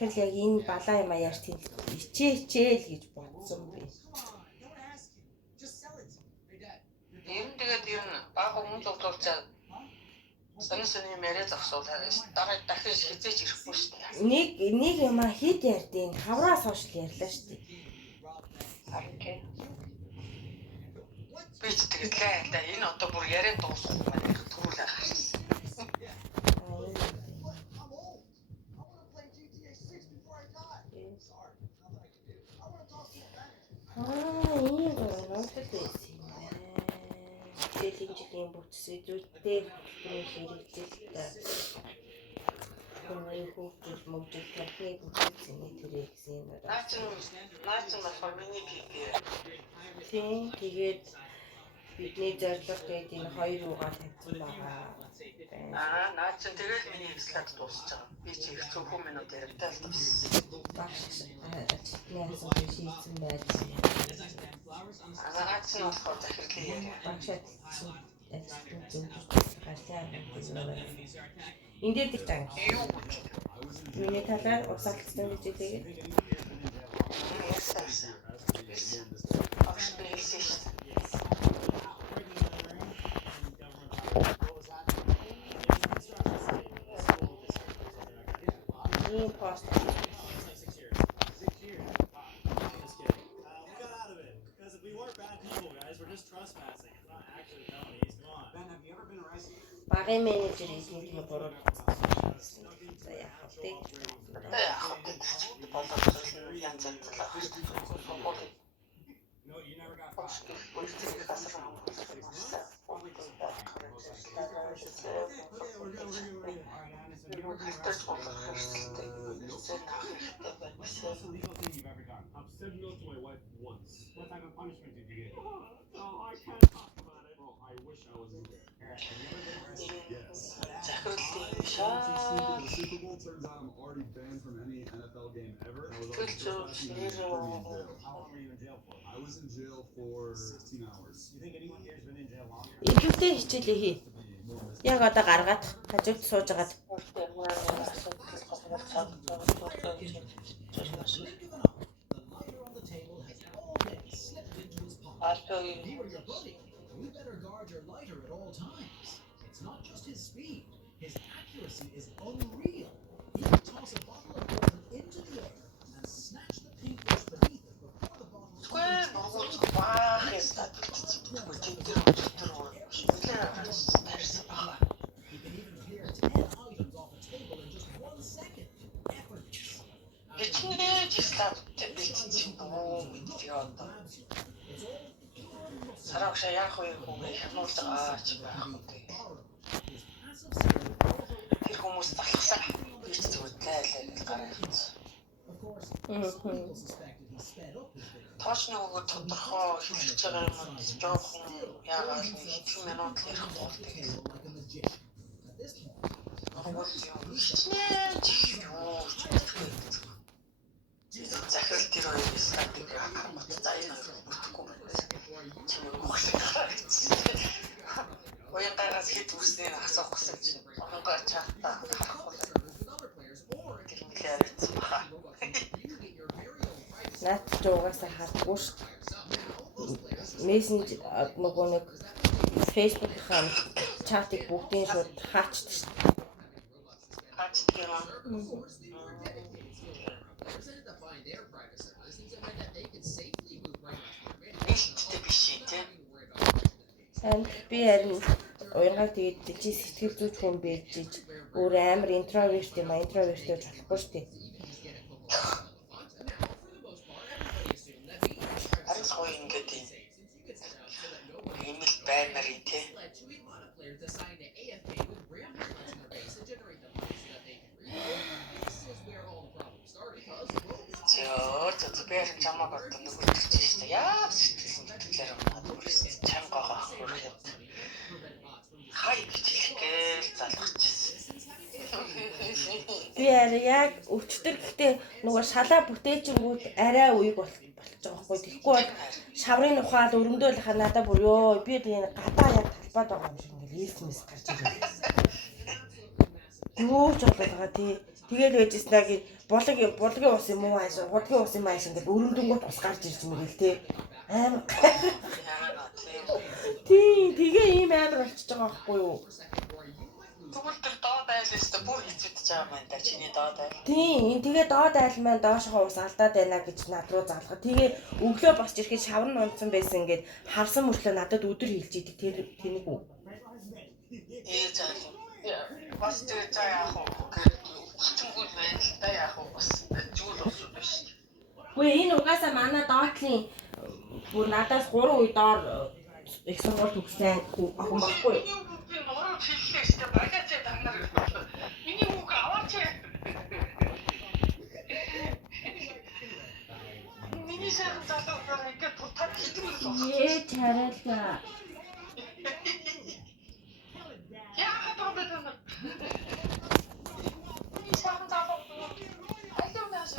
Тэгэхээр яг энэ балаа юм аяар тийм ичээчээл гэж бодсон би. Ер нь тэгээд ер нь баг өмнө зурдуулчаад сонь мэрэ зогсуулаад дараа дахин хизээч ирэхгүй шүү дээ. Нэг юм хэд ярьдیں۔ Хавраас хойш л ярьлаа шүү дээ. Окей. Би ч тэгэлээ. Энэ одоо бүр яриа дуусах юм байна. Төрүүлээ гарсан. Ийм гоотой байсан юм байна. Жилийн бүтсээ зүгтээ хэрэгжил та. Хөөе хөвгөл мөвжил техник бүтцийн төрөө гэсэн юм байна. Наач болохоор миний хийгээ. Тийм тэгээд бидний зорилго тэгээд энэ хоёр угаал тавьсан байгаа. Наач тэгээд миний слайд дуусах. Би чи их зөвхөн минут яриатай л дууссан. Нээсэн шийдсэн байсан. Наач нь болохоор захирлын яриа. Багшаад энэ дээр дэх тань. Миний талаар усаалтсан гэж хэлээгээд. Ийм пост. Багийн менежер эзний гурав. За яах вэ? Янз янз л аа. I've said no to my wife once. What type of punishment did you get? Oh, I can't talk about it. Well, I wish I wasn't there. Yes. The Super Bowl turns out I'm already banned from any NFL game ever. I was also just asking you to put me in jail. How long were you in jail for? I was in jail for 16 hours. You think anyone here has been in jail longer? Ихэвчлэн хичээлээ хий. Яг одоо гаргаад хажууд сууж агаад You better guard your lighter at all times. It's not just his speed. His accuracy is unreal. He can toss a bottle of poison into the air and snatch the paintbrush beneath it before the bottle is He can even clear 10 items off a table in just 1 second. Effortless. Сарагша яах вэ хүмүүс хянуулж байгаа ч байх үү. Тэр хүмүүс залхсаа би ч зүгтлээ л гараад ирсэн. Тоочны өгөө тодорхой хэлж байгаа юм жоохон яагаад хэдэн минут л ярих болдог. Захирал тэр хоёр статик хамт за энэ бүтэхгүй байна. Оянтайгаас хэд үснээр асуух гэсэн чинь онгоо чаатаа харахгүй. наад ч угаасаа хардггүй шүү. Мессенж нөгөө нэг Facebook-ийн чатыг бүгдийг шууд хаачдаг шүү. Хаачдаг юм. And би харин уянгаа тэгээд чи сэтгэл зүйч хүн байж өөр амар интроверт юм аа интроверт гэж болохгүй шүү дээ. Харин соо ингээд юм л баймар тий. Зөө би чамаа бодсон нөгөө чинь шүү дээ. Яа сэтгэлээр чамгаа хөрөх юм. Хай бичлэгээл залгахчихсан. Би яг өчтөр гэхдээ нөгөө шалаа бүтээчингүүд арай уйг болж байгаа байхгүй. Тэгэхгүй бол шаврын ухаал өрөмдөөл хаа надаа бүр ёо би энэ гадаа яг талбайд байгаа юм шиг ингээл ээлсмэс гарч ирээ. Юу ч болоо байгаа тий. Тэгээд байжснаа гээ булгийн ус юм уу ааш, гудгийн ус юм ааш ингээд өрөмдөнгөт ус гарч ирж мөрөл тий. Амар. Тий, тэгээ ийм амар болчихж байгаа байхгүй юу? Тэгвэл тэр доод айл өстө бүр хэцүүдэж байгаа юм да чиний доод айл. Тий, тэгээ доод айл маань доошгоо ус алдаад байна гэж над руу залгах. Тэгээ өглөө босч ирэхэд шавар нь унтсан байсан ингээд харсан мөртлөө надад өдөр хийлж идэг тэнийг үү? Заа. Бас тэр заа яах вэ? Хатангуй байна л да яах вэ? Бас зүйл болсон биш. Үгүй энэ угаасаа манай доотлын бүр надаас 3 үе доор их сургууль төгссөн охин баггүй. Би нуруу хэллээ шүү дээ. Багаач танаар. Миний үг аваач. Миний сайхан залуугаар ингээд тутаад хитгүүл болох. Чаралга. Яагаад байгаа бэ? Миний сайхан залуу. Айдамнаас.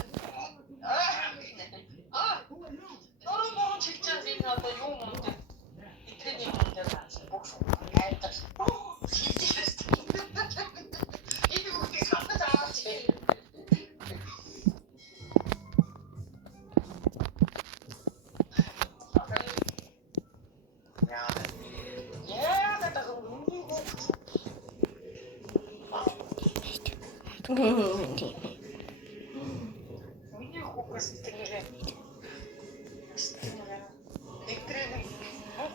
Нуруу муу чигчэн би надад юу юм бэ? Итгэний юм дээр бокс айдас. Энэ үг их хатаж аваач. Миний хукас тэгэрээ.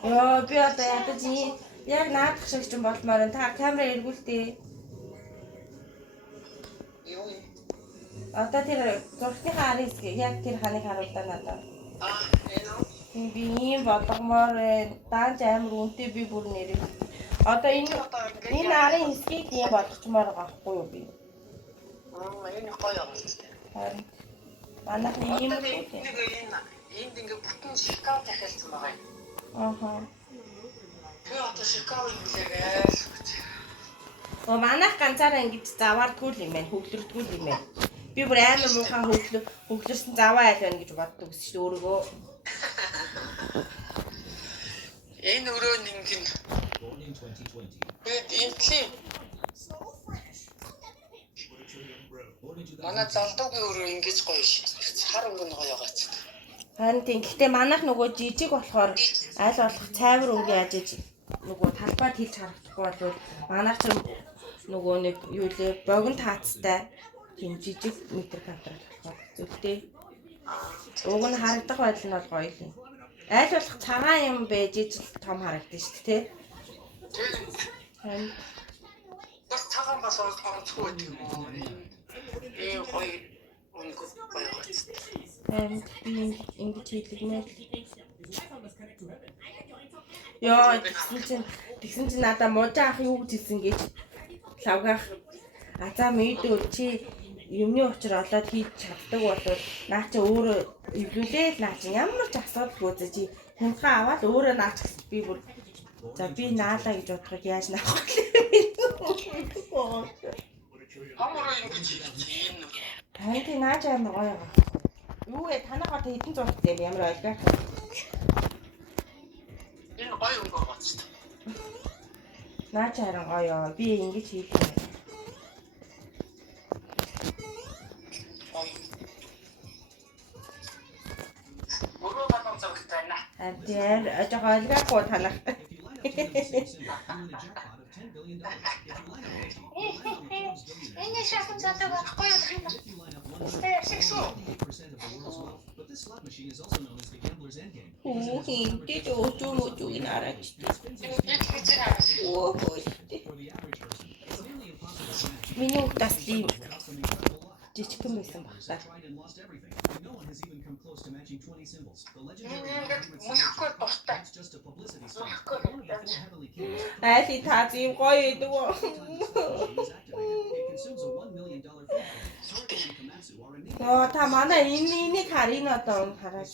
Яа би одоо ядаж яг наадах шиг ч юм болмоор та камера эргүүлтээ. Юу? Одоо тэр зургийнхаа арис яг тэр ханыг харуулдаа надад. Энэ Би ийм болгомоор даанч амар үнэтэй би бүр нэрээ. Одоо энэ арын хэсгийг ийм болгочмоор байгаа байхгүй юу би? энэ гоё юм шүү дээ. Харин манайх ийм үү? Энд ингээ бүтэн шикав дахиалсан байгаа юм. Ааха. Би одоо шикав хийлээгээл. Манайх ганцаараа ингэж заваардгүй юм байна, хөглөрдгүй юм байна. Би бүр амар муухай хөглөрсөн заваа айл байна гэж боддог гэсэн чинь өөрийгөө. Энэ өрөө нэгэн. Born in 2020. Энтли манай залдуугийн өрөө ингэж гоё шээ. Хар өнгө гоё байгаач. Харин тийм. Гэхдээ манайх нөгөө жижиг болохоор аль болох цайвар өнгө ажиж нөгөө талбайд хэлж харагдахгүй бол манайх ч нөгөө нэг юу лээ богино таацтай тийм жижиг метр квадрат болохоор зөвхөн уг нь харагдах байдал нь бол гоё юм. Аль болох цагаан юм байж ижил том харагдаж шүү дээ. Харин Бас цагаан бас онцгүй гэдэг юм уу? Гоё өнгө гоё байгаач. би ингэж хэлгэнэ. Яа, тэгсэн чинь надаа мужаа ах юу гэж хэлсэн гэж лавгах. За мэдээ чи юмны учир олоод хийж чаддаг бол наа чи өөрөө эвлүүлээ наа чи ямар ч асуудалгүй зэ чи хямдхан аваад өөрөө наач гэсэн би бүр за би наалаа гэж бодоход яаж наах вэ? Амар ингэж хийчихсэн юм. Таньд наач амар гоё байгаа. Юу вэ танаа гот хэдэн зураг дээр ямар ойлгоо? Энэ гоё өнгө байгаач. Наач харин гоё. Би ингэж хийх юм. Өрөө балан зогтой наа. Тэр жоохон ойлгоогүй танах. Энэ шахын цаатаа байхгүй юу? Оо хинтэй өчөө мөчөө инараач. Оо хөөе. Миний утас тийм жижигхэн байсан багтаа. Мөхгүй дуртай. Айли та тийм гоё идэг үү? Оо та манай энийг харин одоо хараач.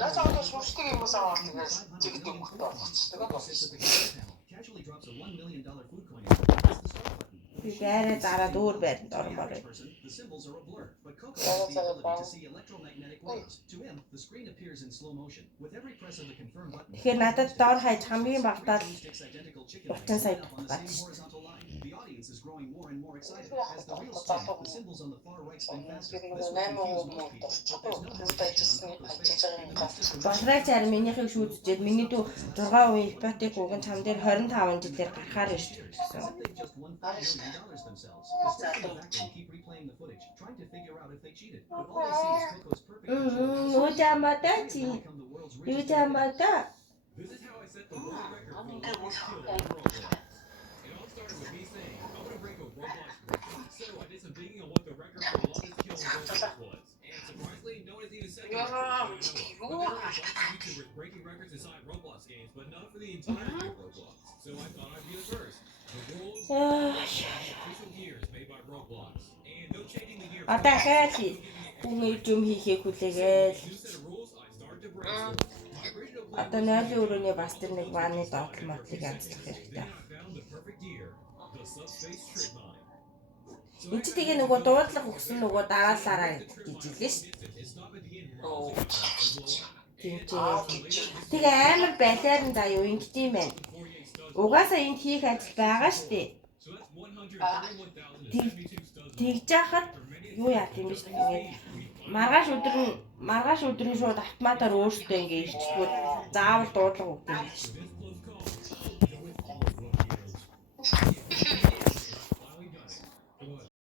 Наач одоо сурчдаг юм уу саа тэгээс жигдэг мөхтэй болгоцдог болсон. Би байраа зараад өөр байранд ормоор байна. The symbols are a blur, but Coco has the ability to see electromagnetic waves. To him, the screen appears in slow motion. With every press of the confirm button, Тэгэхээр надад доор хаяж хамгийн багтаал sticks identical chicken Утсан сая up on the бат. same horizontal line. The audience is growing more and more excited as the reels spin. The symbols on the far right spin faster. This will confuse most people, but there's no hesitation on Coco's face. Болраач харин минийхийг шүүдэжээд миний дүү 6 үеийн ипотек үг нь чам дээр 25 жилээр гарахаар ирж гэсэн. They've just won $5 million themselves. The staff in the back room keep replaying the footage, trying to figure out if they cheated. But all they see is Coco's perfect control. Юу жамаатай чи? Become the world's Юу richest жамаатай? This is how I set the world record for the longest kill on Roblox. It all started with me saying, I'm gonna break a Roblox record. So I did some digging on what the record for the longest kill on Roblox was. And surprisingly, no one has even said that. But there are a bunch of YouTubers breaking records inside Roblox games, but not for the entirety of Roblox. So I thought I'd be the first. The world's official gears made by Roblox. And no changing the gear. Одоо ахаад хүн юм хийхээ хүлээгээл. New set of rules, I started to break them. My original plan Одоо 0-ийн өрөөний бас тэр нэг ваны доотлол модлыг анцлах хэрэгтэй. Then I found the perfect gear, the subspace trip mine. Энд чи тэгээ нөгөө дуудлага өгсөн нөгөө дараалаараа гэж хэлсэн ш. It stopped at the end where Тэгээ амар балиар нь заа юу ингэ тийм байна. Угаасаа энд хийх ажил байгаа штэ. So that's 131,072 studs. Тэгж яхад юу яа тийм биш тэгээд маргааш өдөр нь шууд автоматар өөртөө ингэ ирчихвэл заавал дуудлага өгдөг юм биш.